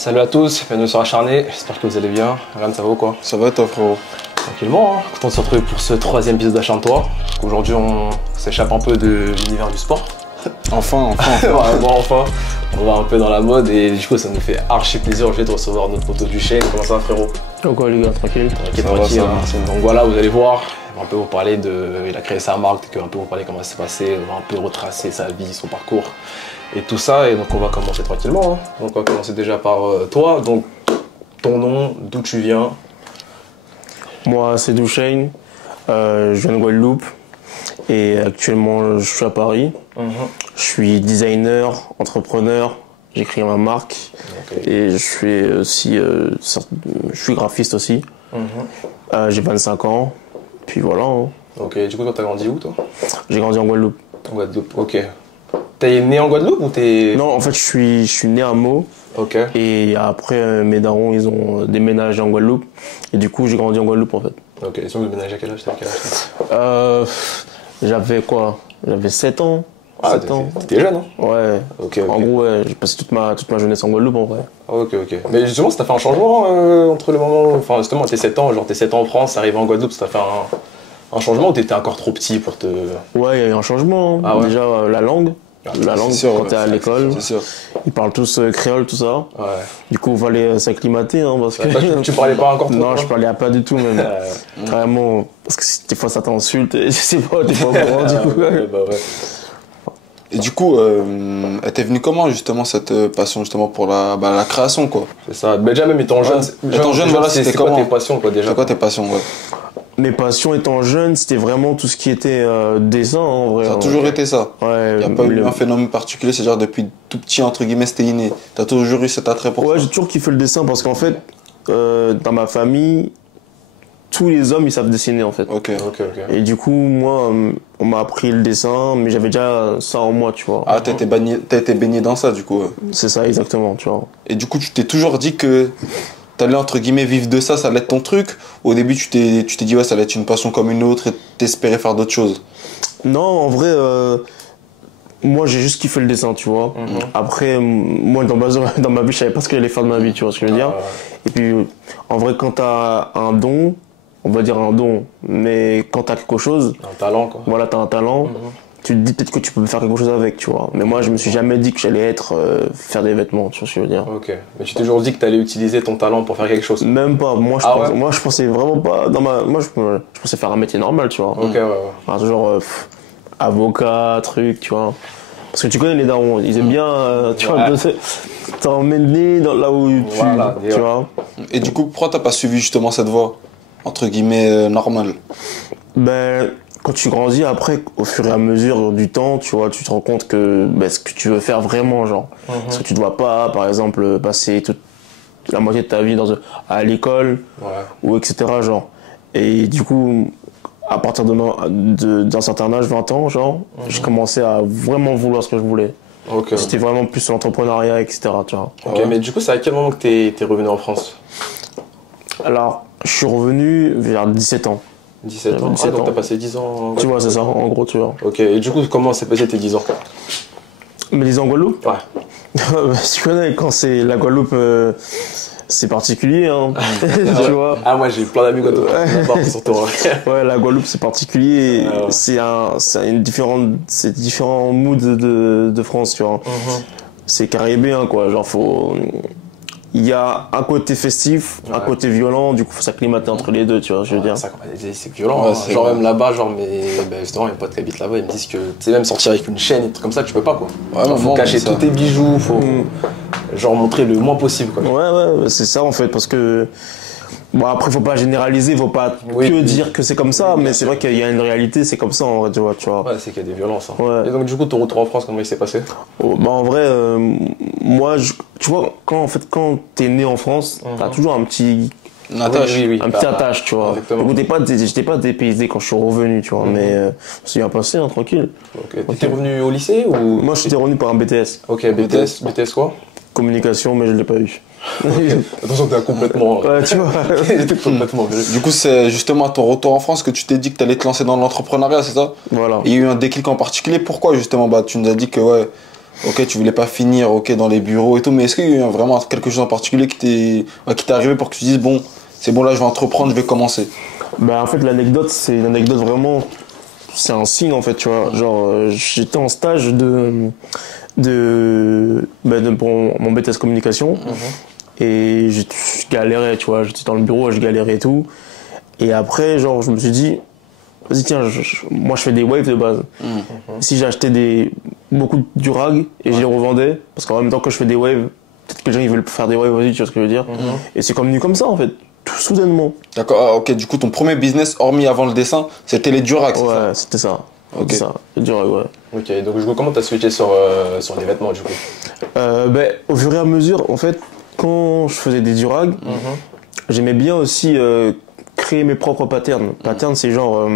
Salut à tous, bienvenue sur Acharné, j'espère que vous allez bien. Ryan, ça va ou quoi? Ça va toi frérot? Tranquillement, hein. Content de se retrouver pour ce troisième épisode d'Acharne-toi. Aujourd'hui on s'échappe un peu de l'univers du sport. Enfin. Vraiment enfin, on va un peu dans la mode et du coup ça nous fait archi plaisir aujourd'hui de recevoir notre poteau du Shane. Comment ça va frérot? Quoi les gars, tranquille. Tranquille, hein. Donc voilà, vous allez voir, on va un peu vous parler de... Il a créé sa marque, un peu vous parler comment ça s'est passé, on va un peu retracer sa vie, son parcours et tout ça. Et donc on va commencer tranquillement, hein. Donc on va commencer déjà par toi, donc ton nom, d'où tu viens? Moi c'est Douchane, je viens de Guadeloupe et actuellement je suis à Paris. Je suis designer, entrepreneur, j'ai créé ma marque et je suis aussi je suis graphiste aussi. J'ai 25 ans, puis voilà. Hein. Ok, du coup toi t'as grandi où toi? J'ai grandi en Guadeloupe. En Guadeloupe, ok. T'es né en Guadeloupe ou t'es... Non, en fait je suis né à Meaux. Ok. Et après mes darons ils ont déménagé en Guadeloupe et du coup j'ai grandi en Guadeloupe en fait. Ok, et si on déménage à quel âge? T'as quel âge? J'avais quoi? J'avais 7 ans. Ah, 7 ans. t'es jeune, hein? Ouais. Ok. En gros, ouais, j'ai passé toute ma jeunesse en Guadeloupe en vrai. Ok. Mais justement, ça t'a fait un changement entre le moment... Enfin, justement, tes 7 ans, genre tes 7 ans en France, arrivé en Guadeloupe, ça t'a fait un changement ou t'étais encore trop petit pour te... Ouais, il y a eu un changement. Hein. Ah ouais? Déjà, la langue. La langue, sûr, quand t'es à l'école, ils parlent tous créole, tout ça. Ouais. Du coup, il fallait s'acclimater, hein, parce que... Tu parlais pas encore trop? Non, je parlais pas du tout, même. Vraiment, parce que des fois, ça t'insulte, et je sais pas, t'es pas au courant, du coup. Ouais. Et du coup, elle t'est venue comment justement cette passion justement pour la création quoi? C'est ça. Mais déjà même étant jeune, voilà, c'était comment? Tes passions quoi déjà? C'est quoi tes passions ouais? Mes passions étant jeune, c'était vraiment tout ce qui était dessin, hein, en vrai. Ça a toujours été ça? Ouais. Il n'y a pas eu un phénomène particulier, c'est genre depuis tout petit entre guillemets c'était inné. T'as toujours eu cet attrait pour ça? Ouais, j'ai toujours kiffé le dessin parce qu'en fait, dans ma famille, tous les hommes ils savent dessiner en fait. Ok. Et du coup, moi, on m'a appris le dessin, mais j'avais déjà ça en moi, tu vois. Ah, t'as été baigné dans ça du coup. C'est ça, exactement, tu vois. Et du coup, tu t'es toujours dit que t'allais entre guillemets vivre de ça, ça allait être ton truc? Au début, tu t'es dit ouais, ça allait être une passion comme une autre et t'espérais faire d'autres choses? Non, en vrai, moi j'ai juste kiffé le dessin, tu vois. Après, moi dans ma vie, je savais pas ce que j'allais faire de ma vie, tu vois ce que je veux dire. Et puis, en vrai, quand t'as un don, on va dire un don, mais quand t'as quelque chose, Un talent quoi. voilà, t'as un talent, tu te dis peut-être que tu peux faire quelque chose avec, tu vois. Mais moi, je me suis jamais dit que j'allais faire des vêtements, tu vois ce que je veux dire. Ok. Mais tu t'es toujours dit que t'allais utiliser ton talent pour faire quelque chose? Même pas. Moi, je pensais vraiment pas moi, je pensais faire un métier normal, tu vois. Ok, ouais. Enfin, toujours avocat, truc, tu vois. Parce que tu connais les darons, ils aiment bien, tu vois, t'emmèner là où tu vois. Et du coup, pourquoi t'as pas suivi justement cette voie entre guillemets normale? Ben, quand tu grandis après, au fur et à mesure du temps, tu vois, tu te rends compte que ce que tu veux faire vraiment, genre. Parce que tu ne dois pas, par exemple, passer toute la moitié de ta vie à l'école, ou etc., genre. Et du coup, à partir d'un certain âge, 20 ans, genre, j'ai commencé à vraiment vouloir ce que je voulais. Ok. C'était vraiment plus l'entrepreneuriat, etc., tu vois. Ok, mais du coup, c'est à quel moment que t'es revenu en France? Alors, je suis revenu vers 17 ans. 17 ans. 17 donc ans. t'as passé 10 ans. Tu vois, c'est ça, en gros, tu vois. Ok, et du coup, comment s'est passé tes 10 ans? Mais les en Guadeloupe? Ouais. Tu connais, quand c'est la Guadeloupe, c'est particulier, hein. Tu vois. Ah, moi j'ai plein d'amis Guadeloupe. Surtout. Ouais, la Guadeloupe c'est particulier. C'est différents moods de France, tu vois. C'est caribéen, quoi. Genre, il y a un côté festif, un côté violent, du coup faut s'acclimater entre les deux, tu vois, je veux dire. C'est violent, hein. Genre même là-bas, justement, mes potes qui habitent là-bas, ils me disent que tu sais, même sortir avec une chaîne et des trucs comme ça, tu peux pas quoi. Faut cacher tous tes bijoux, faut genre montrer le moins possible quoi. Ouais, c'est ça en fait, parce que bon après faut pas généraliser, faut pas que dire que c'est comme ça, mais c'est vrai qu'il y a une réalité, c'est comme ça en vrai, tu vois. Ouais, c'est qu'il y a des violences. Hein. Ouais. Et donc du coup ton retour en France, comment il s'est passé? En vrai, moi, tu vois, quand t'es né en France, t'as toujours un petit attache, tu vois. Donc j'étais pas dépaysé quand je suis revenu, tu vois, mais c'est bien passé, hein, tranquille. Ok. T'étais revenu au lycée ou? Moi, j'étais revenu par un BTS. Ok, BTS quoi? Communication, mais je l'ai pas eu. Attention, t'es complètement. Ouais, tu vois. T'es complètement. Du coup, c'est justement à ton retour en France que tu t'es dit que t'allais te lancer dans l'entrepreneuriat, c'est ça? Voilà. Et il y a eu un déclic en particulier. Pourquoi justement? Tu nous as dit que ouais, Ok, tu voulais pas finir, ok, dans les bureaux et tout, mais est-ce qu'il y a eu vraiment quelque chose en particulier qui t'est arrivé pour que tu dises, bon, c'est bon, là, je vais entreprendre, je vais commencer? Bah, en fait, l'anecdote, c'est une anecdote vraiment. C'est un signe, en fait, tu vois. Genre, j'étais en stage pour mon BTS communication. Et je galérais, tu vois. J'étais dans le bureau, je galérais et tout. Et après, genre, je me suis dit, vas-y, tiens, moi, je fais des waves de base. Si j'achetais beaucoup de durag et je les revendais, parce qu'en même temps que je fais des waves, peut-être que les gens ils veulent faire des waves aussi, tu vois ce que je veux dire. Et c'est venu comme ça, en fait. Tout soudainement. D'accord, ok, du coup, ton premier business, hormis avant le dessin, c'était les durags, c'est ça? Ouais, c'était ça. Ok. C'était ça, le durag, ouais. Ok, donc du coup, comment t'as switché sur les vêtements du coup? Au fur et à mesure, en fait, quand je faisais des durags, j'aimais bien aussi créer mes propres patterns. Patterns, c'est genre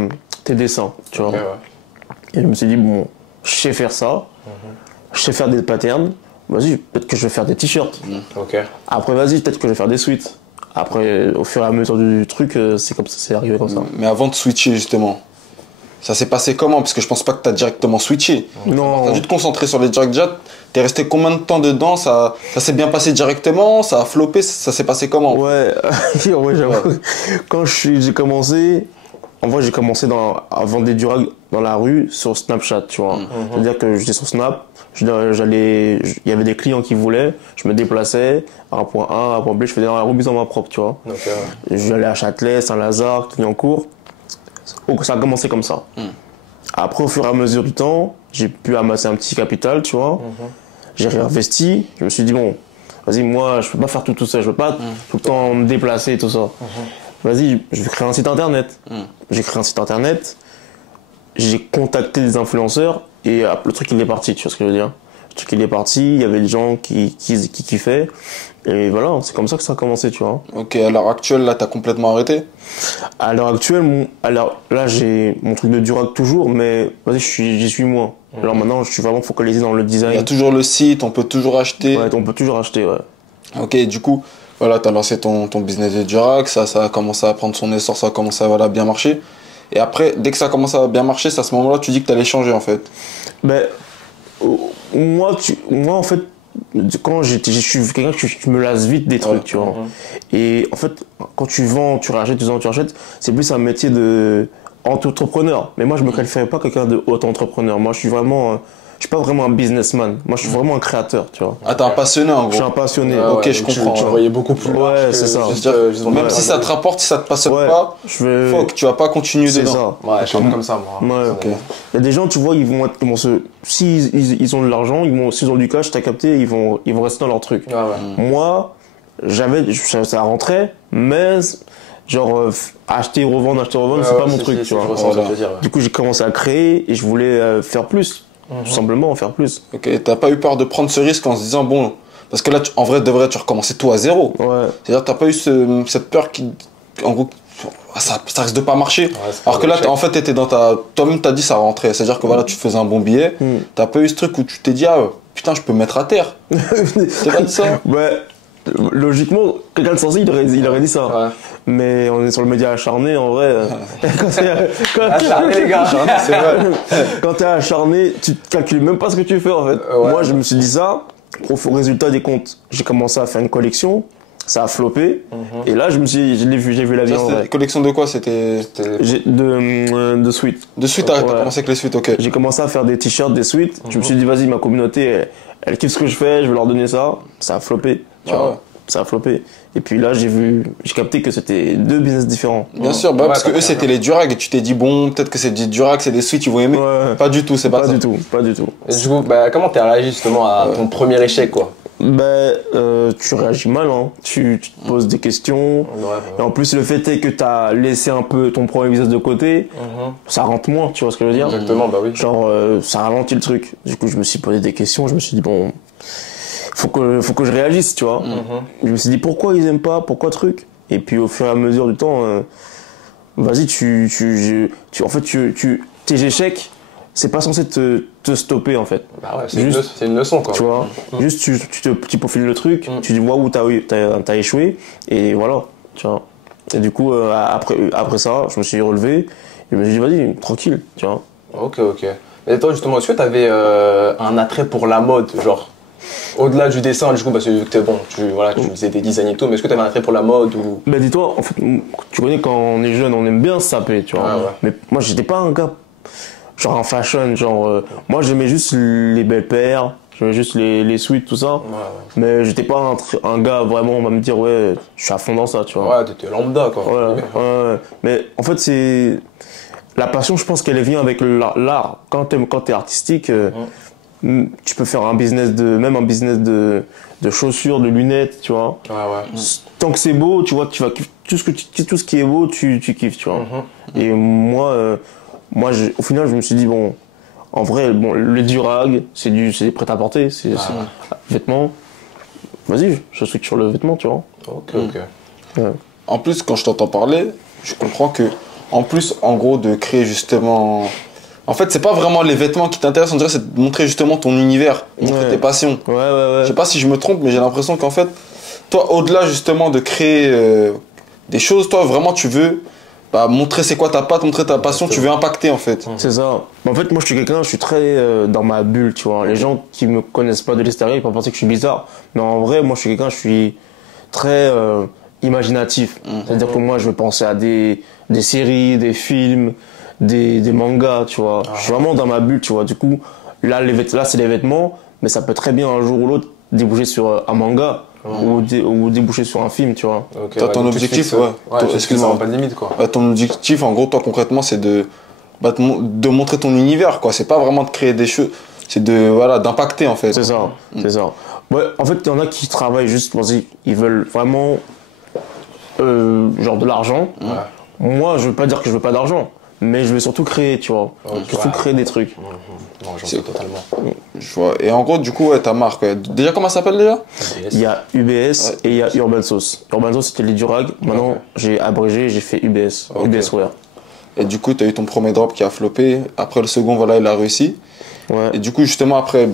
tes dessins, tu vois. Ok, ouais. Et je me suis dit, bon, je sais faire ça, je sais faire des patterns, vas-y, peut-être que je vais faire des t-shirts. Ok. Après, vas-y, peut-être que je vais faire des suites. Après, au fur et à mesure du truc, c'est comme ça, c'est arrivé comme ça. Mais avant de switcher, justement, ça s'est passé comment? Parce que je pense pas que t'as directement switché. Non. T'as dû te concentrer sur les durags. T'es resté combien de temps dedans? Ça s'est bien passé directement? Ça a floppé? Ça s'est passé comment? Ouais, ouais, j'avoue. Quand j'ai commencé, en vrai, j'ai commencé à vendre des durags dans la rue sur Snapchat, tu vois. C'est-à-dire que j'étais sur Snap, il y avait des clients qui voulaient, je me déplaçais à un point A, à un point B, je faisais la remise en main propre, tu vois. Ok, ouais. J'allais à Châtelet, Saint-Lazare, Clignancourt. Ça a commencé comme ça. Après, au fur et à mesure du temps, j'ai pu amasser un petit capital, tu vois. J'ai réinvesti. Je me suis dit, bon, vas-y, moi, je peux pas faire tout seul. Je peux pas tout le temps me déplacer et tout ça. Vas-y, je vais créer un site internet. J'ai créé un site internet. J'ai contacté des influenceurs et le truc, il est parti, tu vois ce que je veux dire. Le truc, il est parti. Il y avait des gens qui kiffaient. Et voilà, c'est comme ça que ça a commencé, tu vois. Ok, à l'heure actuelle, là, t'as complètement arrêté? À l'heure actuelle, là, j'ai mon truc de durag toujours, mais vas-y, j'y suis moins. Alors maintenant, je suis vraiment focalisé dans le Il y design. a toujours le site, on peut toujours acheter. Ouais, on peut toujours acheter, ouais. Ok, du coup, voilà, t'as lancé ton business de durag, ça a commencé à prendre son essor, ça a commencé à voilà, bien marcher. Et après, dès que ça a commencé à bien marcher, c'est à ce moment-là tu dis que t'allais changer en fait. Ben, moi, en fait, quand je suis quelqu'un je me lasse vite des trucs, tu vois. Et en fait, quand tu vends, tu rachètes, c'est plus un métier de entrepreneur. Mais moi, je me qualifierais pas quelqu'un de haut entrepreneur. Moi, je suis pas vraiment un businessman. Moi, je suis vraiment un créateur, tu vois. Ah, t'es un passionné en Je suis gros. un passionné. Ok, Ouais, je donc comprends. Tu Ouais. voyais beaucoup plus large Ouais, que c'est ça. juste, C'est-à-dire, même ouais, si ça te rapporte, si ça te passionne Ouais, pas, je faut que tu vas pas continuer c'est dedans. ça. Ouais, je suis un peu comme ça, moi. Ouais, Ok. Il y a des gens, tu vois, s'ils ont de l'argent, s'ils ont du cash, t'as capté, ils vont rester dans leur truc. Ouais, ouais. Moi, ça rentrait, mais genre acheter, revendre, c'est pas mon truc, tu Je vois. ressens ce que tu veux dire. Ouais. Du coup, j'ai commencé à créer et je voulais faire plus, tout simplement en faire plus. Ok, t'as pas eu peur de prendre ce risque en se disant, bon, parce que là, en vrai, de vrai, tu recommençais tout à zéro. Ouais. C'est-à-dire, t'as pas eu cette peur qui, en gros, ça risque de pas marcher. c'est Alors pas que là, l'échec. en fait, toi-même, t'as dit ça rentrait. C'est-à-dire que voilà, tu faisais un bon billet. T'as pas eu ce truc où tu t'es dit, ah, putain, je peux me mettre à terre. T'as pas dit ça? Ouais. Logiquement, quelqu'un de sensé, il aurait dit ça. Ouais. Mais on est sur le média acharné, en vrai. Acharné, les gars. C'est vrai. Quand t'es acharné, tu calcules même pas ce que tu fais, en fait. Ouais. Moi, je me suis dit ça. Au résultat des comptes, j'ai commencé à faire une collection. Ça a floppé. Et là, j'ai vu la vie Ça, en c'était vrai. collection de quoi? C'était De suite. de suite, t'as Ouais. commencé avec les suites, ok. J'ai commencé à faire des t-shirts, des suites. Je me suis dit, vas-y, ma communauté, elle kiffe ce que je fais, je vais leur donner ça. Ça a floppé. Tu Ah vois, ouais. ça a floppé. Et puis là, j'ai capté que c'était deux business différents. Bien sûr, bah, Ouais, parce que t'as eux c'était les durags et tu t'es dit bon, peut-être que c'est des durags, c'est des suites, ils vont aimer. Ouais. Pas du tout, c'est pas, Pas ça. du tout, pas du tout. Et du coup, bah, comment t'as réagi justement à ton premier échec, quoi? Tu réagis mal, hein. Tu te poses des questions. Ouais, Et en plus, le fait est que t'as laissé un peu ton premier business de côté, ça rentre moins, tu vois ce que je veux dire? Exactement, bah oui. Genre, ça ralentit le truc. Du coup, je me suis posé des questions, je me suis dit, bon, faut que je réagisse, tu vois. Je me suis dit, pourquoi ils aiment pas, pourquoi truc? Et puis, au fur et à mesure du temps, vas-y, en fait, tes échecs, c'est pas censé te stopper, en fait. Bah ouais, c'est une leçon, quoi. Tu vois, juste tu profiles le truc, tu vois où t'as échoué, et voilà, tu vois. Et du coup, après ça, je me suis relevé, et je me suis dit, vas-y, tranquille, tu vois. Ok, ok. Mais toi, justement, est-ce que tu avais un attrait pour la mode, genre au-delà du dessin, du coup, parce que t'es bon, tu faisais des designs et tout, mais est-ce que tu avais un attrait pour la mode ou... Bah dis-toi, en fait, tu connais quand on est jeune, on aime bien se saper, tu vois. Ouais, ouais. Mais moi, j'étais pas un gars, genre en fashion, genre... moi, j'aimais juste les belles paires, j'aimais juste les suites, tout ça. Ouais, ouais. Mais j'étais pas un gars vraiment, on va me dire, ouais, je suis à fond dans ça, tu vois. Ouais, t'étais lambda, quoi. Ouais, ouais. Mais en fait, c'est... La passion, je pense qu'elle vient avec l'art. Quand t'es artistique, tu peux faire un business même un business de chaussures, de lunettes, tu vois. Ouais, ouais. Tant que c'est beau, tu vois, tu vas tout ce qui est beau, tu kiffes, tu vois. Et moi, au final, je me suis dit bon, en vrai, bon, le durag, c'est prêt-à-porter, c'est vêtements. Vas-y, je suis sur le vêtement, tu vois. Ok, ok. Ouais. En plus, quand je t'entends parler, je comprends que, en plus, en gros, de créer justement. En fait, c'est pas vraiment les vêtements qui t'intéressent, on dirait c'est de montrer justement ton univers, montrer tes passions. Ouais. Je sais pas si je me trompe, mais j'ai l'impression qu'en fait, toi, au-delà justement de créer des choses, toi, vraiment, tu veux montrer c'est quoi ta patte, montrer ta passion, tu veux impacter en fait. C'est ça. En fait, moi, je suis très dans ma bulle, tu vois. Les gens qui me connaissent pas de l'extérieur, ils peuvent penser que je suis bizarre. Mais en vrai, moi, je suis très imaginatif. C'est-à-dire que moi, je vais penser à des séries, des films, des mangas, tu vois. Je suis vraiment dans ma bulle, tu vois. Du coup, là, c'est les vêtements, mais ça peut très bien un jour ou l'autre déboucher sur un manga ou déboucher sur un film, tu vois. Okay, toi, ton objectif, excuse-moi, pas de limite, quoi. Ton objectif, en gros, toi, concrètement, c'est de montrer ton univers, quoi. C'est pas vraiment de créer des choses, c'est d'impacter, en fait. C'est ça, c'est ça. Ouais, en fait, il y en a qui travaillent juste, ils veulent vraiment, genre de l'argent. Ouais. Moi, je veux pas dire que je veux pas d'argent, mais je veux surtout créer, tu vois. Surtout créer des trucs. Non, j'en sais totalement. Je vois. Et en gros, du coup, ta marque, déjà, comment ça s'appelle déjà? Il y a UBS et il y a Urban Sauce. Urban Sauce, c'était les durags. Maintenant, j'ai abrégé, j'ai fait UBS. UBS Wear. Et du coup, tu as eu ton premier drop qui a floppé. Après le second, voilà, il a réussi. Ouais. Et du coup, justement, après,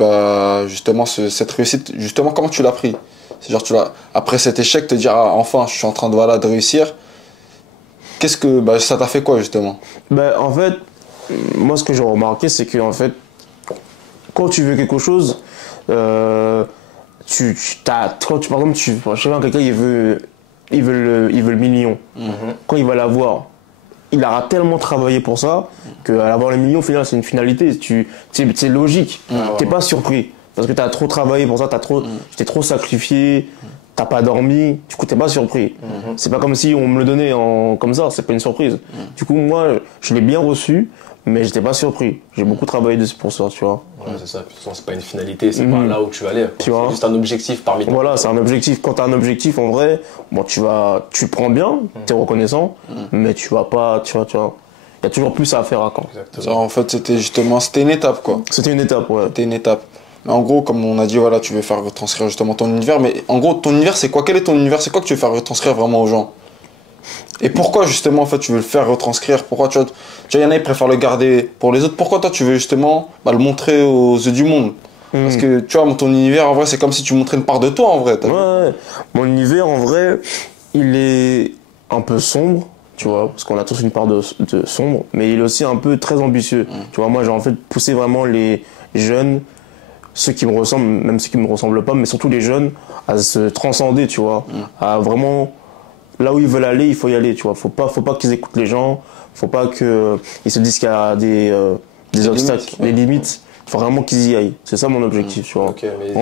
justement, cette réussite, justement, comment tu l'as pris? C'est genre, après cet échec, te dire, ah, enfin, je suis en train de réussir. Qu'est-ce que ça t'a fait quoi, justement? En fait, moi, ce que j'ai remarqué, c'est que, en fait, quand tu veux quelque chose, par exemple, je sais pas, quelqu'un, il veut le million. Quand il va l'avoir, il aura tellement travaillé pour ça qu'à l'avoir le million, au final, c'est une finalité. C'est logique. T'es pas surpris. Parce que tu as trop travaillé pour ça, tu t'es trop sacrifié, t'as pas dormi, du coup, t'es pas surpris. C'est pas comme si on me le donnait comme ça, c'est pas une surprise. Du coup, moi, je l'ai bien reçu, mais j'étais pas surpris. J'ai beaucoup travaillé dessus pour ça, tu vois. Ouais, c'est ça. De toute façon, c'est pas une finalité, c'est pas là où tu vas aller. Tu vois. C'est juste un objectif parmi toi. Voilà, c'est un objectif. Quand tu as un objectif, en vrai, bon, tu le prends bien, tu es reconnaissant, mais tu vas pas, tu vois. Il y a toujours plus à faire à quand. Ça, en fait, c'était une étape, quoi. C'était une étape, ouais. C'était une étape. Mais en gros, comme on a dit, voilà, tu veux faire retranscrire justement ton univers. Mais en gros, ton univers, c'est quoi? Quel est ton univers? C'est quoi que tu veux faire retranscrire vraiment aux gens? Et pourquoi justement, en fait, tu veux le faire retranscrire? Pourquoi il y en a, ils préfèrent le garder pour les autres. Pourquoi toi, tu veux justement le montrer aux yeux du monde? Parce que tu vois, ton univers, en vrai, c'est comme si tu montrais une part de toi, en vrai. Ouais. Mon univers, en vrai, il est un peu sombre, tu vois, parce qu'on a tous une part de sombre, mais il est aussi un peu très ambitieux. Tu vois, moi, j'ai en fait poussé vraiment les jeunes, ceux qui me ressemblent, même ceux qui me ressemblent pas, mais surtout les jeunes, à se transcender, tu vois, à vraiment, là où ils veulent aller, il faut y aller, tu vois. Faut pas qu'ils écoutent les gens, faut pas qu'ils se disent qu'il y a des obstacles, des limites. Il faut vraiment qu'ils y aillent. C'est ça mon objectif, tu vois. Okay, mais...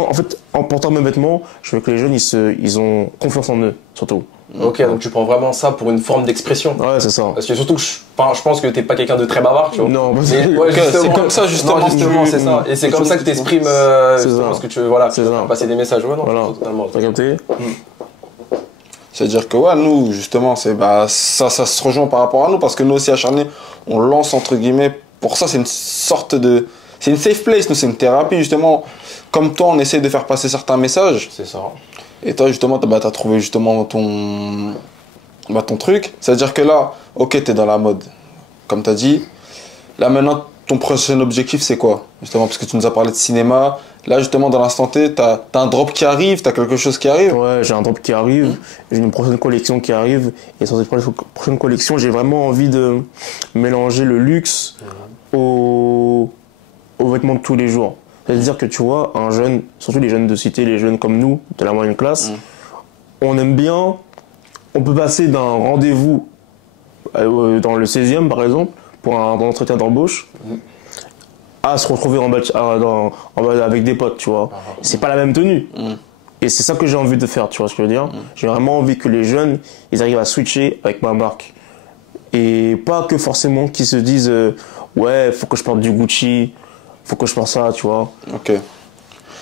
En fait, en portant mes vêtements, je veux que les jeunes, ils ont confiance en eux, surtout. Ok, donc tu prends vraiment ça pour une forme d'expression. Ouais, c'est ça. Parce que surtout que je pense que t'es pas quelqu'un de très bavard, tu vois. Non, c'est comme ça, justement. Non, justement, c'est ça. Et c'est comme ça que t'exprimes ce que tu veux, voilà, passer des messages. Ouais, non, voilà. totalement. T'as capté? C'est-à-dire que, ouais, nous, justement, ça se rejoint par rapport à nous, parce que nous aussi, acharnés, on lance, entre guillemets, pour ça, c'est une sorte de... C'est une safe place, nous, c'est une thérapie, justement. Comme toi, on essaie de faire passer certains messages. C'est ça. Et toi, justement, t'as trouvé justement ton truc. C'est-à-dire que là, ok, t'es dans la mode, comme t'as dit. Là, maintenant, ton prochain objectif, c'est quoi? Justement, parce que tu nous as parlé de cinéma. Là, justement, dans l'instant T, t'as un drop qui arrive, t'as quelque chose qui arrive. Ouais, j'ai un drop qui arrive, j'ai une prochaine collection qui arrive, et sur cette prochaine collection, j'ai vraiment envie de mélanger le luxe aux vêtements de tous les jours. C'est-à-dire que tu vois, un jeune, surtout les jeunes de cité, les jeunes comme nous, de la moyenne classe, on aime bien, on peut passer d'un rendez-vous dans le 16e par exemple, pour un entretien d'embauche, à se retrouver avec des potes, tu vois. C'est pas la même tenue. Et c'est ça que j'ai envie de faire, tu vois ce que je veux dire. J'ai vraiment envie que les jeunes, ils arrivent à switcher avec ma marque. Et pas que forcément qu'ils se disent ouais, faut que je porte du Gucci, faut que je porte ça, tu vois. Ok.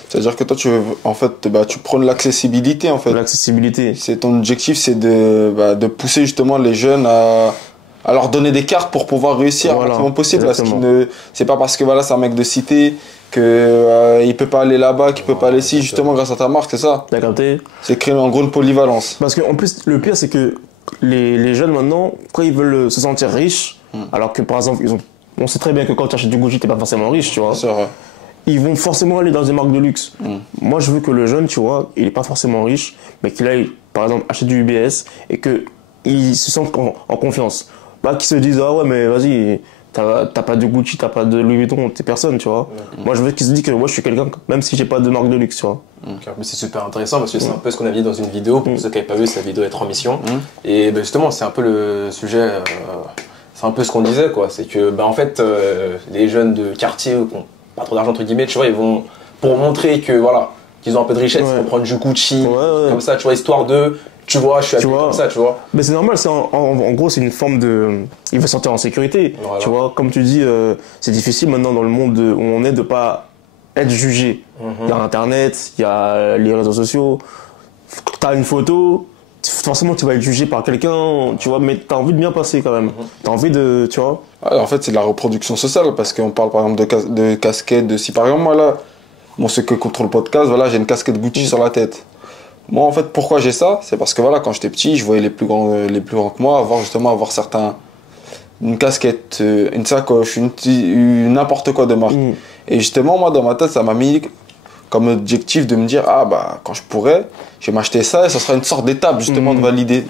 C'est-à-dire que toi, tu veux, en fait, bah, tu prônes l'accessibilité, en fait. L'accessibilité. C'est ton objectif, c'est de pousser justement les jeunes à leur donner des cartes pour pouvoir réussir le maximum possible. Parce c'est pas parce que voilà, c'est un mec de cité que il peut pas aller là-bas, qu'il peut pas aller ici, justement grâce à ta marque, c'est ça. T'as capté? C'est créer en gros une polyvalence. Parce qu'en plus, le pire, c'est que les jeunes maintenant, quand ils veulent se sentir riches, alors que par exemple, on sait très bien que quand tu achètes du Gucci, t'es pas forcément riche, tu vois. C'est vrai. Ils vont forcément aller dans des marques de luxe. Moi, je veux que le jeune, tu vois, il est pas forcément riche, mais qu'il aille, par exemple, acheter du UBS et qu'il se sente en confiance. Pas qu'ils se disent, ah ouais, mais vas-y, t'as pas de Gucci, t'as pas de Louis Vuitton, t'es personne, tu vois. Moi, je veux qu'ils se disent que moi, je suis quelqu'un, même si j'ai pas de marque de luxe, tu vois. Mais c'est super intéressant parce que c'est un peu ce qu'on a dit dans une vidéo. Pour ceux qui n'avaient pas vu, c'est la vidéo est en mission. Et ben justement, c'est un peu le sujet, c'est un peu ce qu'on disait, quoi. C'est que, ben en fait, les jeunes de quartier qui n'ont pas trop d'argent, entre guillemets, tu vois, ils vont, pour montrer que, voilà, qu'ils ont un peu de richesse, ils vont prendre du Gucci, comme ça, tu vois, histoire de, tu vois, je suis habillé comme ça, tu vois. Mais c'est normal, en gros, c'est une forme de. Il veut se sentir en sécurité. Voilà. Tu vois, comme tu dis, c'est difficile maintenant dans le monde où on est de pas être jugé. Il y a Internet, il y a les réseaux sociaux. Tu as une photo, forcément tu vas être jugé par quelqu'un, tu vois, mais tu as envie de bien passer quand même. Tu as envie de. Tu vois. Alors, en fait, c'est de la reproduction sociale parce qu'on parle par exemple de casquettes, de si par exemple, moi là, bon, c'est que contre le podcast, voilà, j'ai une casquette Gucci sur la tête. Moi, en fait, pourquoi j'ai ça? C'est parce que voilà, quand j'étais petit, je voyais les plus grands que moi avoir certains. Une casquette, une sacoche, n'importe quoi de marque. Et justement, moi, dans ma tête, ça m'a mis comme objectif de me dire, ah bah, quand je pourrais, je vais m'acheter ça et ça sera une sorte d'étape justement de validation.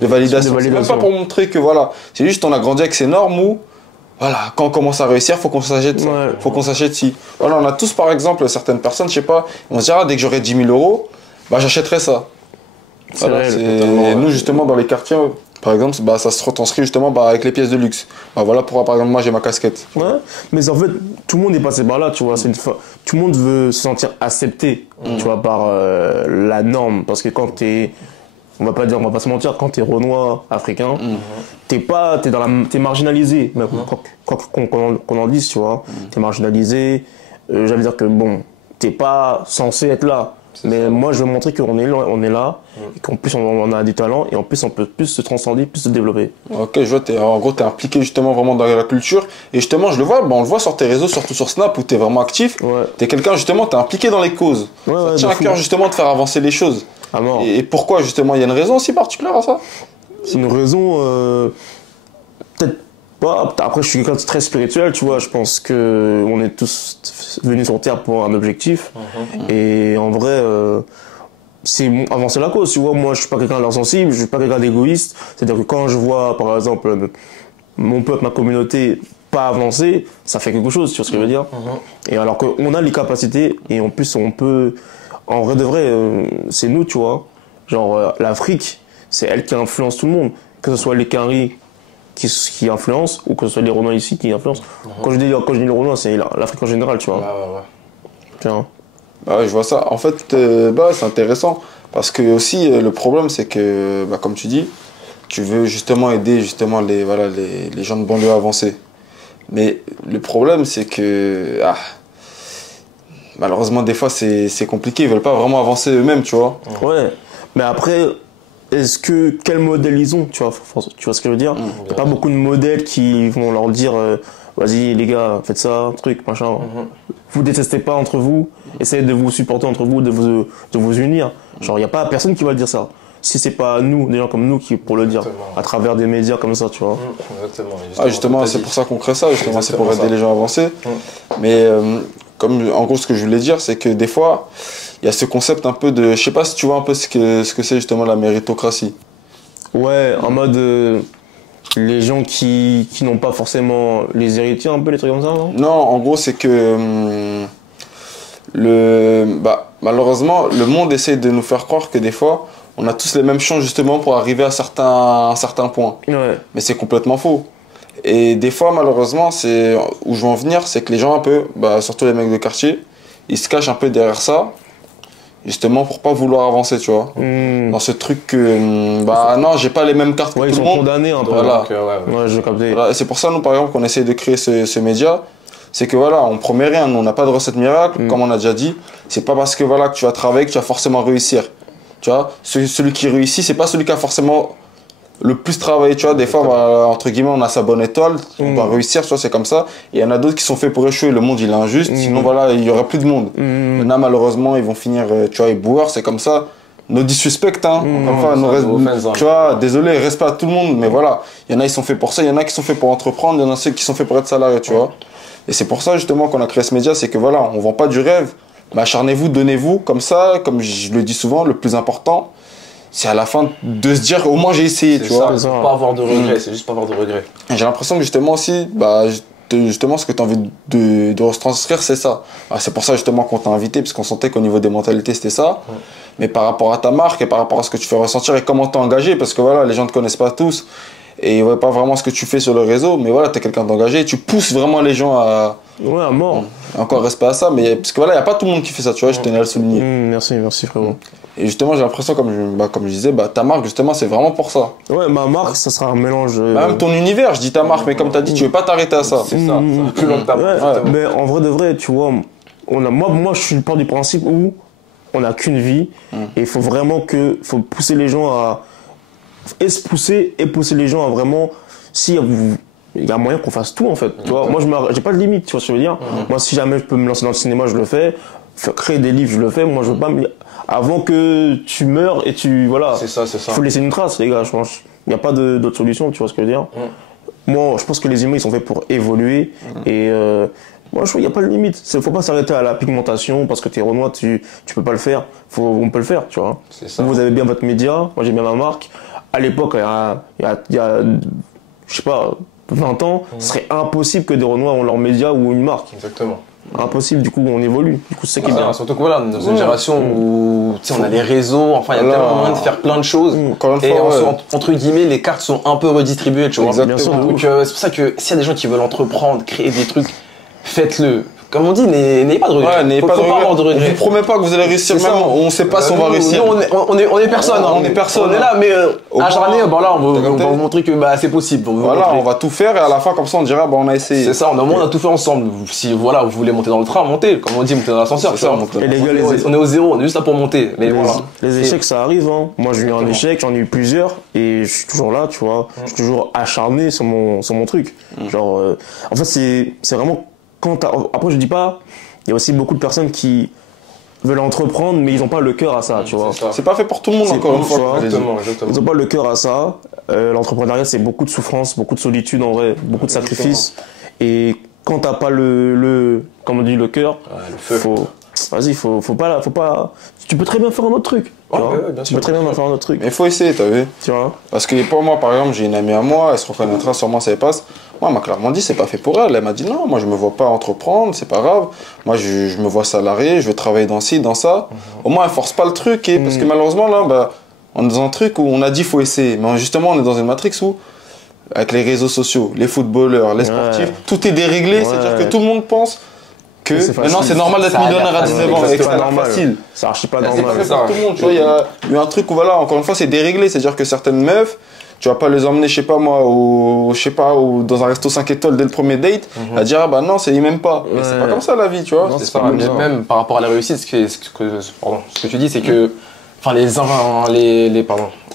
C'est même pas pour montrer que voilà, c'est juste on a grandi avec ces normes où, voilà, quand on commence à réussir, faut qu'on s'achète ça, faut qu'on s'achète ci. Voilà, on a tous par exemple certaines personnes, je sais pas, on se dira, dès que j'aurai 10 000 €, bah, j'achèterais ça. Voilà, et nous, justement, dans les quartiers, par exemple, bah, ça se retranscrit justement bah, avec les pièces de luxe. Bah, voilà pourquoi, par exemple, moi, j'ai ma casquette. Ouais, mais en fait, tout le monde est passé par là, tu vois. Tout le monde veut se sentir accepté, tu vois, par la norme. Parce que quand t'es, on va pas se mentir, quand t'es renois, africain, t'es marginalisé. Mais quoi qu'on en dise, tu vois, t'es marginalisé. J'allais dire que bon, t'es pas censé être là. Mais moi, je veux montrer qu'on est là, et qu'en plus, on a du talent, et en plus, on peut plus se transcender, plus se développer. Ok, je vois, en gros, tu es impliqué justement vraiment dans la culture. Et justement, je le vois, on le voit sur tes réseaux, surtout sur Snap, où tu es vraiment actif. Tu es quelqu'un, justement, tu es impliqué dans les causes. Ça tient à cœur, justement, de faire avancer les choses. Et pourquoi, justement, il y a une raison aussi particulière à ça? C'est une raison, peut-être pas. Après, je suis quelqu'un de très spirituel, tu vois. Je pense qu'on est tous venus sur Terre pour un objectif. Et en vrai, c'est avancer la cause, tu vois. Moi, je suis pas quelqu'un d'insensible, je suis pas quelqu'un d'égoïste. C'est-à-dire que quand je vois, par exemple, mon peuple, ma communauté pas avancer, ça fait quelque chose, tu vois ce que je veux dire. Et alors qu'on a les capacités, et en plus, on peut... En vrai de vrai, c'est nous, tu vois. Genre, l'Afrique, c'est elle qui influence tout le monde. Que ce soit les Caries qui influencent, ou que ce soit les Renois ici qui influencent. Quand je dis les Renois, c'est l'Afrique en général, tu vois. Tiens. Bah ouais, je vois ça. En fait, c'est intéressant. Parce que aussi, le problème, c'est que, bah, comme tu dis, tu veux justement aider justement les gens de banlieue à avancer. Mais le problème, c'est que, malheureusement, des fois, c'est compliqué. Ils veulent pas vraiment avancer eux-mêmes, tu vois. Ouais. Mais après, quel modèle ils ont, tu vois ce que je veux dire? Il n'y a pas beaucoup de modèles qui vont leur dire, vas-y les gars, faites ça, truc, machin. Vous détestez pas entre vous, essayez de vous supporter entre vous, de vous unir. Genre, il n'y a pas personne qui va le dire ça. Si c'est pas nous, des gens comme nous qui pour le dire, à travers des médias comme ça, tu vois. Exactement. Justement c'est pour ça qu'on crée ça, justement, c'est pour aider les gens à avancer. Mais comme en gros ce que je voulais dire, c'est que des fois, il y a ce concept un peu de, je sais pas si tu vois un peu ce que c'est justement la méritocratie. Ouais, en mode les gens qui n'ont pas forcément les héritiers, un peu les trucs comme ça, non? Non, en gros, c'est que malheureusement, le monde essaie de nous faire croire que des fois, on a tous les mêmes chances justement pour arriver à un certain point. Ouais. Mais c'est complètement faux. Et des fois, malheureusement, c'est où je veux en venir, c'est que les gens un peu, surtout les mecs de quartier, ils se cachent un peu derrière ça, justement pour pas vouloir avancer, tu vois. Dans ce truc que, non, j'ai pas les mêmes cartes que Ouais, tout ils le sont monde. condamnés un peu. Voilà. Donc, ouais. Ouais, je captais. Voilà. Et c'est pour ça, nous, par exemple, qu'on essaie de créer ce média. C'est que voilà, on promet rien, nous, on n'a pas de recette miracle, comme on a déjà dit. C'est pas parce que voilà que tu vas travailler que tu vas forcément réussir. Tu vois, celui qui réussit, c'est pas celui qui a forcément le plus travaillé. Tu vois, des fois, entre guillemets, on a sa bonne étoile, on doit réussir, tu vois, c'est comme ça. Et il y en a d'autres qui sont faits pour échouer. Le monde, il est injuste, sinon voilà, il y aurait plus de monde. Il y en a, malheureusement, ils vont finir, tu vois, éboueurs, c'est comme ça. No disrespect, hein. Enfin, tu vois, désolé, respect à tout le monde, mais voilà. Il y en a, ils sont faits pour ça, il y en a qui sont faits pour entreprendre, il y en a ceux qui sont faits pour être salariés, tu vois. Et c'est pour ça, justement, qu'on a créé ce média, c'est que voilà, on vend pas du rêve, mais acharnez-vous, donnez-vous, comme ça, comme je le dis souvent, le plus important, c'est à la fin de se dire, au moins j'ai essayé, tu vois. C'est pas avoir de regrets, c'est juste pas avoir de regrets. Et j'ai l'impression que justement aussi, justement, ce que tu as envie de retranscrire, c'est ça. C'est pour ça justement qu'on t'a invité, parce qu'on sentait qu'au niveau des mentalités, c'était ça. Mais par rapport à ta marque et par rapport à ce que tu fais ressentir et comment t'es engagé, parce que voilà, les gens ne te connaissent pas tous et ils voient pas vraiment ce que tu fais sur le réseau, mais voilà, tu es quelqu'un d'engagé et tu pousses vraiment les gens à. Ouais, à mort. Encore respect à ça, mais parce que voilà, il n'y a pas tout le monde qui fait ça, tu vois, je tenais à le souligner. Merci frérot. Et justement, j'ai l'impression, comme je disais, ta marque, justement, c'est vraiment pour ça. Ouais, ma marque, ça sera un mélange. Même ton univers, je dis ta marque, mais comme tu as dit, tu veux pas t'arrêter à ça. C'est ça, ça va plus loin que ta marque. Mais en vrai de vrai, tu vois, moi je suis part du principe où on n'a qu'une vie et il faut vraiment faut pousser les gens à se pousser et pousser les gens à vraiment, si il y a moyen qu'on fasse tout en fait, tu vois. Moi j'ai pas de limite, tu vois ce que je veux dire. Moi si jamais je peux me lancer dans le cinéma, je le fais. Créer des livres, je le fais. Moi je veux pas avant que tu meurs et voilà. C'est ça. Il faut laisser une trace, les gars. Je pense il n'y a pas d'autre solution, tu vois ce que je veux dire. Moi je pense que les humains ils sont faits pour évoluer et moi, je trouve qu'il n'y a pas de limite. Il ne faut pas s'arrêter à la pigmentation parce que tu es Renoir, tu peux pas le faire. On peut le faire, tu vois. Vous avez bien votre média, moi j'ai bien ma marque. À l'époque, il y a je sais pas, 20 ans, ce serait impossible que des Renoirs ont leur média ou une marque. Exactement. Impossible, du coup on évolue. Du coup c'est ça qui est bien. Surtout que voilà, dans une génération où on a les réseaux, enfin il y a tellement moyen de faire plein de choses. Et entre guillemets, les cartes sont un peu redistribuées, tu vois. Exactement. Donc c'est pour ça que s'il y a des gens qui veulent entreprendre, créer des trucs, faites-le. Comme on dit, n'ayez pas de regrets. Ouais, n'ayez pas de regrets. On vous promet pas que vous allez réussir, même on sait pas si on va réussir. Nous, on est personne. On est personne. On est là, mais acharné, là, on va vous montrer que c'est possible. Voilà, on va tout faire et à la fin, comme ça, on dira, on a essayé. C'est ça, au moins on a tout fait ensemble. Si voilà, vous voulez monter dans le train, montez. Comme on dit, montez dans l'ascenseur. Et les gars, on est au zéro, on est juste là pour monter. Mais les échecs, ça arrive. Hein. Moi, j'ai eu un échec, j'en ai eu plusieurs et je suis toujours là, tu vois. Je suis toujours acharné sur mon truc. Genre, en fait, c'est vraiment après, je dis pas. Il y a aussi beaucoup de personnes qui veulent entreprendre, mais ils n'ont pas le cœur à ça, tu vois. C'est pas fait pour tout le monde, encore une fois. Exactement. Ils n'ont pas le cœur à ça. L'entrepreneuriat, c'est beaucoup de souffrance, beaucoup de solitude, en vrai, beaucoup de sacrifices. Et quand t'as pas comme on dit, le cœur, le feu. Faut pas. Tu peux très bien faire un autre truc. Tu peux très bien faire un autre truc. Mais il faut essayer, t'as vu. Tu vois. Parce que pour moi, par exemple, j'ai une amie à moi, elle se reconnaîtra sûrement si elle passe. Moi, elle m'a clairement dit, c'est pas fait pour elle. Elle m'a dit, non, moi, je me vois pas entreprendre, c'est pas grave. Moi, je me vois salarié, je veux travailler dans ci, dans ça. Au moins, elle force pas le truc. Parce que malheureusement, là, on est dans un truc où on a dit, faut essayer. Mais justement, on est dans une matrix où, avec les réseaux sociaux, les footballeurs, les sportifs, tout est déréglé. C'est-à-dire que tout le monde pense que maintenant c'est normal d'être millionnaire à 19 ans et que c'est facile. C'est archi pas normal. C'est pas pour tout le monde. Tu vois, il y a eu un truc où, voilà, encore une fois, c'est déréglé. C'est-à-dire que certaines meufs, tu vas pas les emmener, je sais pas moi, dans un resto 5 étoiles dès le premier date, à dire, non, ils m'aiment pas. Mais c'est pas comme ça la vie, tu vois. C'est ça. Même par rapport à la réussite, ce que tu dis, c'est que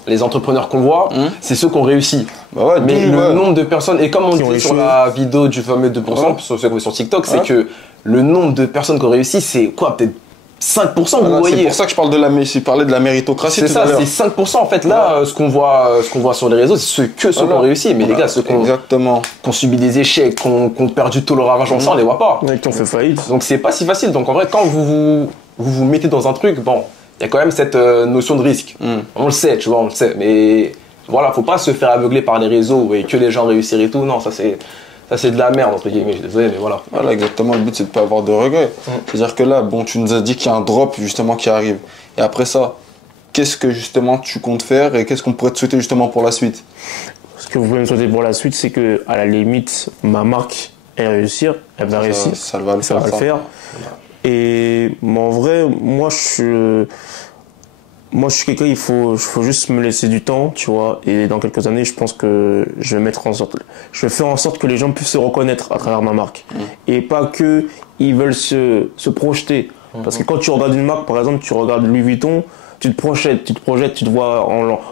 les entrepreneurs qu'on voit, c'est ceux qui ont réussi. Mais le nombre de personnes, et comme on dit sur la vidéo du fameux 2%, sur TikTok, c'est que le nombre de personnes qui ont réussi, c'est quoi, peut-être 5%, Voilà, vous c'est voyez. pour ça que je parle je parlais de la méritocratie C'est tout ça, à l'heure. c'est 5%. En fait, là, ce qu'on voit sur les réseaux, c'est ceux qui ont réussi. Mais les gars, ceux qui Exactement. ont subi des échecs, qui ont perdu tout leur argent, ça, on les voit pas. Ouais, qui ont fait faillite. Donc, c'est pas si facile. Donc, en vrai, quand vous mettez dans un truc, bon, il y a quand même cette notion de risque. On le sait, tu vois, on le sait. Mais voilà, faut pas se faire aveugler par les réseaux et que les gens réussissent et tout. Non, ça, c'est de la merde, entre guillemets. Je suis désolé, mais voilà. Voilà, exactement. Le but, c'est de ne pas avoir de regrets. C'est-à-dire que là, bon, tu nous as dit qu'il y a un drop, justement, qui arrive. Et après ça, qu'est-ce que, justement, tu comptes faire et qu'est-ce qu'on pourrait te souhaiter, justement, pour la suite? Ce que vous pouvez me souhaiter pour la suite, c'est que, à la limite, ma marque, elle réussir, elle va réussir. Ça va le Ça faire. va le faire. Et mais en vrai, moi je suis quelqu'un, il faut juste me laisser du temps, tu vois. Et dans quelques années, je pense que je vais faire en sorte que les gens puissent se reconnaître à travers ma marque. Et pas que ils veulent se projeter. Parce que quand tu regardes une marque, par exemple, tu regardes Louis Vuitton, tu te projettes, tu te vois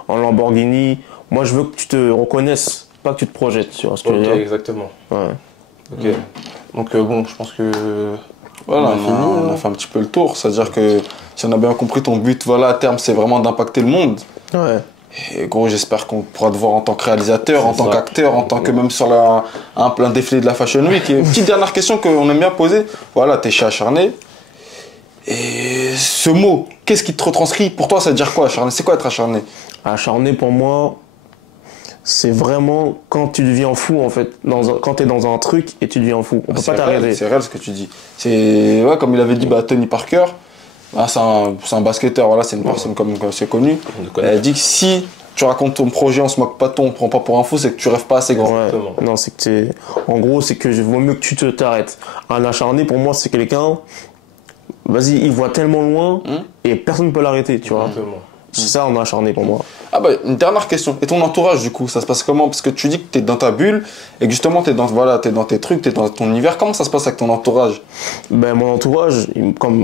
en Lamborghini. Moi, je veux que tu te reconnaisses, pas que tu te projettes, tu vois ce que je veux dire. Exactement. Ouais. Ok. Donc, bon, je pense que. Voilà, On a on a fait un petit peu le tour. C'est-à-dire que, si on a bien compris, ton but, voilà, à terme, c'est vraiment d'impacter le monde. Ouais. Et gros, j'espère qu'on pourra te voir en tant que réalisateur, en C'est tant ça. qu'acteur, en tant que même sur un plein défilé de la Fashion Week. Et petite dernière question qu'on aime bien poser. Voilà, t'es chez Acharné. Et ce mot, qu'est-ce qui te retranscrit? Pour toi, ça veut dire quoi, acharné? C'est quoi être acharné? Acharné, pour moi, c'est vraiment quand tu deviens fou, en fait. Quand tu es dans un truc et tu deviens fou. On peut pas t'arrêter. C'est réel ce que tu dis. C'est, ouais, comme il avait dit Tony Parker, bah, c'est un basketteur, voilà, c'est une personne comme c'est connu. Elle dit que si tu racontes ton projet, on se moque pas de toi, on te prend pas pour un fou, c'est que tu rêves pas assez grand. Ouais. Non, c'est que en gros, c'est que vaut mieux que tu t'arrêtes. Un acharné, pour moi, c'est quelqu'un, vas-y, il voit tellement loin et personne ne peut l'arrêter, tu vois. Exactement. C'est ça, un acharné pour moi. Ah bah, une dernière question. Et ton entourage, du coup, ça se passe comment? Parce que tu dis que t'es dans ta bulle et que justement, t'es dans tes trucs, t'es dans ton univers. Comment ça se passe avec ton entourage? Ben, mon entourage,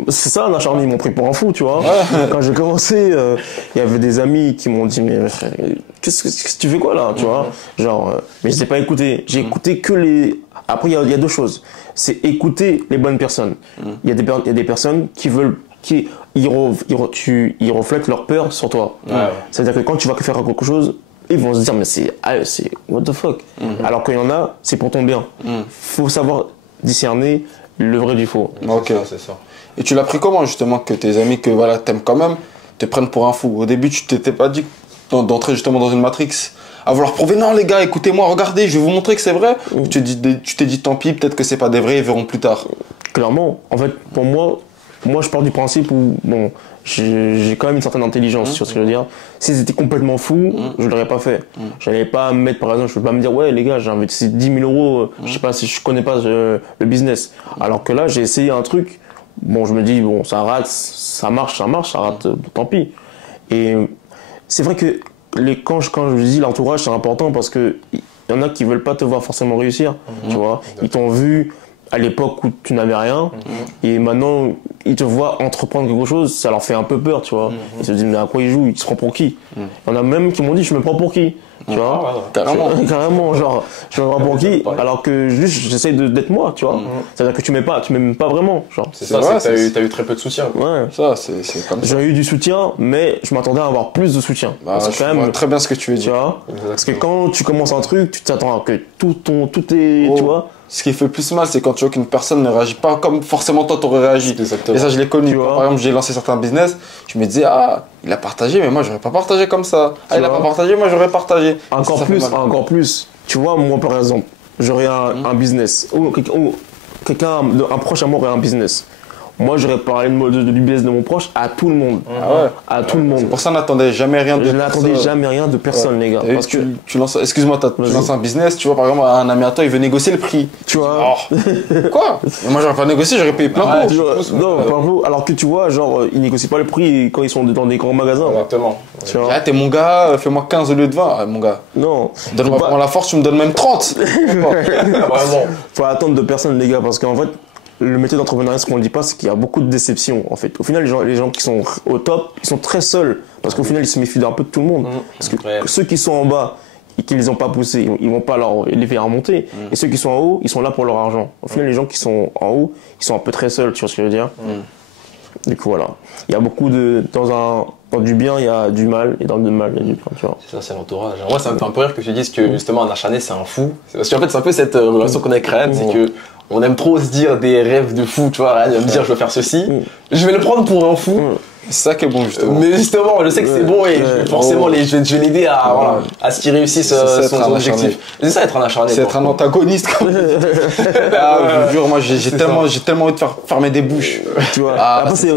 c'est ça, un acharné, ils m'ont pris pour un fou, tu vois. Quand j'ai commencé, il y avait des amis qui m'ont dit, mais frère, qu'est-ce que tu fais quoi là, tu vois? Genre, mais je n'ai pas écouté. J'ai écouté que les. Après, il y a deux choses. C'est écouter les bonnes personnes. Il y a des personnes qui veulent. Ils reflètent leur peur sur toi. C'est-à-dire que quand tu vas faire quelque chose, ils vont se dire mais c'est what the fuck. Alors qu'il y en a, c'est pour ton bien. Faut savoir discerner le vrai du faux. Ok. C'est ça. Et tu l'as pris comment justement que tes amis que voilà t'aimes quand même te prennent pour un fou? Au début, tu t'étais pas dit d'entrer justement dans une matrix à vouloir prouver non les gars, écoutez-moi, regardez, je vais vous montrer que c'est vrai. Tu t'es dit tant pis, peut-être que c'est pas des vrais, ils verront plus tard. Clairement, en fait, pour moi, je pars du principe où, bon, j'ai quand même une certaine intelligence sur ce que je veux dire. S'ils étaient complètement fous, je l'aurais pas fait. J'allais pas me mettre, par exemple, je peux pas me dire, ouais, les gars, j'ai investi 10 000 euros, je sais pas si je connais pas le business. Alors que là, j'ai essayé un truc, bon, je me dis, bon, ça rate, ça marche, ça rate, tant pis. Et c'est vrai que quand je dis l'entourage, c'est important parce que il y en a qui veulent pas te voir forcément réussir, tu vois. Ils t'ont vu à l'époque où tu n'avais rien et maintenant ils te voient entreprendre quelque chose, ça leur fait un peu peur, tu vois. Ils se disent mais à quoi ils jouent, ils se prennent pour qui? Il y en a même qui m'ont dit je me prends pour qui, tu vois. Carrément, genre je me prends pour qui alors que juste j'essaye d'être moi, tu vois. C'est-à-dire que tu m'aimes pas vraiment, genre. C'est ça, c'est que t'as eu très peu de soutien. Ouais. Ça, c'est comme ça. J'ai eu du soutien, mais je m'attendais à avoir plus de soutien. Bah, Parce que je vois très bien ce que tu veux tu dire. vois. Parce que quand tu commences un truc, tu t'attends à que tout est, tu vois. Ce qui fait le plus mal, c'est quand tu vois qu'une personne ne réagit pas comme forcément toi t'aurais réagi. Exactement. Et ça, je l'ai connu. Tu vois. Par exemple, j'ai lancé certains business, je me disais, ah, il a partagé, mais moi, j'aurais pas partagé comme ça. Ah, il a vois. pas partagé, moi, j'aurais partagé. Encore Ça fait mal. plus. Tu vois, moi par exemple, j'aurais un business, ou un proche à moi aurait un business. Moi, j'aurais parlé du business de mon proche à tout le monde. Ah ouais. À tout le monde. Pour ça, on n'attendait jamais rien de Je n'attendais personne. jamais rien de personne, les gars. Et Parce que, tu lances, excuse-moi, tu Vas-y. lances un business, tu vois, par exemple, un ami à toi, il veut négocier le prix. tu vois, Oh, quoi? Mais moi, j'aurais pas négocié, j'aurais payé plein pot. tu vois, non, bravo. Alors que tu vois, genre, ils négocient pas le prix quand ils sont dans des grands magasins. Exactement. Tu vois. Ah, t'es mon gars, fais-moi 15 au lieu de 20. Ah, mon gars, Non. donne-moi Faut pas- vraiment la force, tu me donnes même 30. Vraiment. faut attendre de personne, les gars, parce qu'en fait, le métier d'entrepreneuriat, ce qu'on ne dit pas, c'est qu'il y a beaucoup de déceptions, en fait. Au final, les gens qui sont au top, ils sont très seuls, parce qu'au final, ils se méfient d'un peu de tout le monde. Parce que Ouais. ceux qui sont en bas et qui les ont pas poussés, ils vont pas les faire remonter. Et ceux qui sont en haut, ils sont là pour leur argent. Au final, les gens qui sont en haut, ils sont un peu très seuls, tu vois ce que je veux dire. Du coup, voilà. Il y a beaucoup de. Dans du bien, il y a du mal, et dans le mal, il y a du bien, tu vois. C'est ça, c'est l'entourage. Moi, ça me fait un peu rire que tu dises que justement un acharné c'est un fou. Parce qu'en fait, c'est un peu cette relation qu'on a avec Ryan, c'est que on aime trop se dire des rêves de fou, tu vois. Ryan va me dire je veux faire ceci, je vais le prendre pour un fou. C'est ça qui est bon, justement. Mais justement, je sais que c'est bon et forcément, je vais l'aider à ce qu'il réussisse son objectif. C'est ça être un acharné. C'est être un antagoniste. Ah, je vous jure, moi j'ai tellement envie de faire fermer des bouches. Tu vois. Après, c'est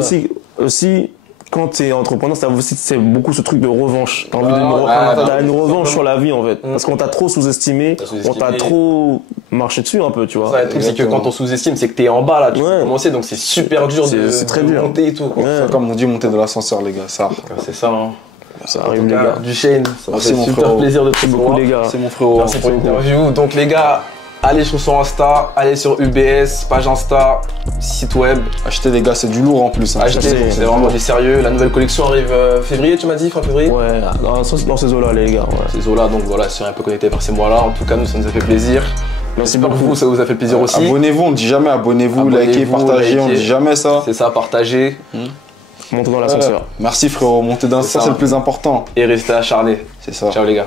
aussi quand tu es entrepreneur, c'est beaucoup ce truc de revanche. T'as envie t'as une revanche sur la vie en fait. Parce qu'on t'a trop sous-estimé, on t'a trop marché dessus un peu, tu vois. Ça, le truc, c'est que quand on sous-estime, c'est que t'es en bas là, tu peux commencer, donc c'est super dur de monter et tout. C'est comme on dit, monter de l'ascenseur, les gars, ça. C'est ça, hein. Ça arrive, les gars. Duchesne, ça m'a fait super plaisir de te beaucoup, les gars. C'est mon frérot. Merci pour l'interview. Donc, les gars, allez sur son Insta, allez sur UBS, page Insta, site web. Achetez, les gars, c'est du lourd en plus. Achetez, c'est vraiment du sérieux. La nouvelle collection arrive février, tu m'as dit, fin février? Ouais, dans ces eaux-là, les gars. Ces eaux-là, donc voilà, si on est un peu connecté par ces mois-là, en tout cas, nous, ça nous a fait plaisir. Merci beaucoup. Vous, ça vous a fait plaisir aussi. Abonnez-vous, on ne dit jamais abonnez-vous, likez, partagez, on ne dit jamais ça. C'est ça, partagez. Montez dans l'ascenseur. Merci frérot, montez dans l'ascenseur, c'est le plus important. Et restez acharnés. C'est ça. Ciao les gars.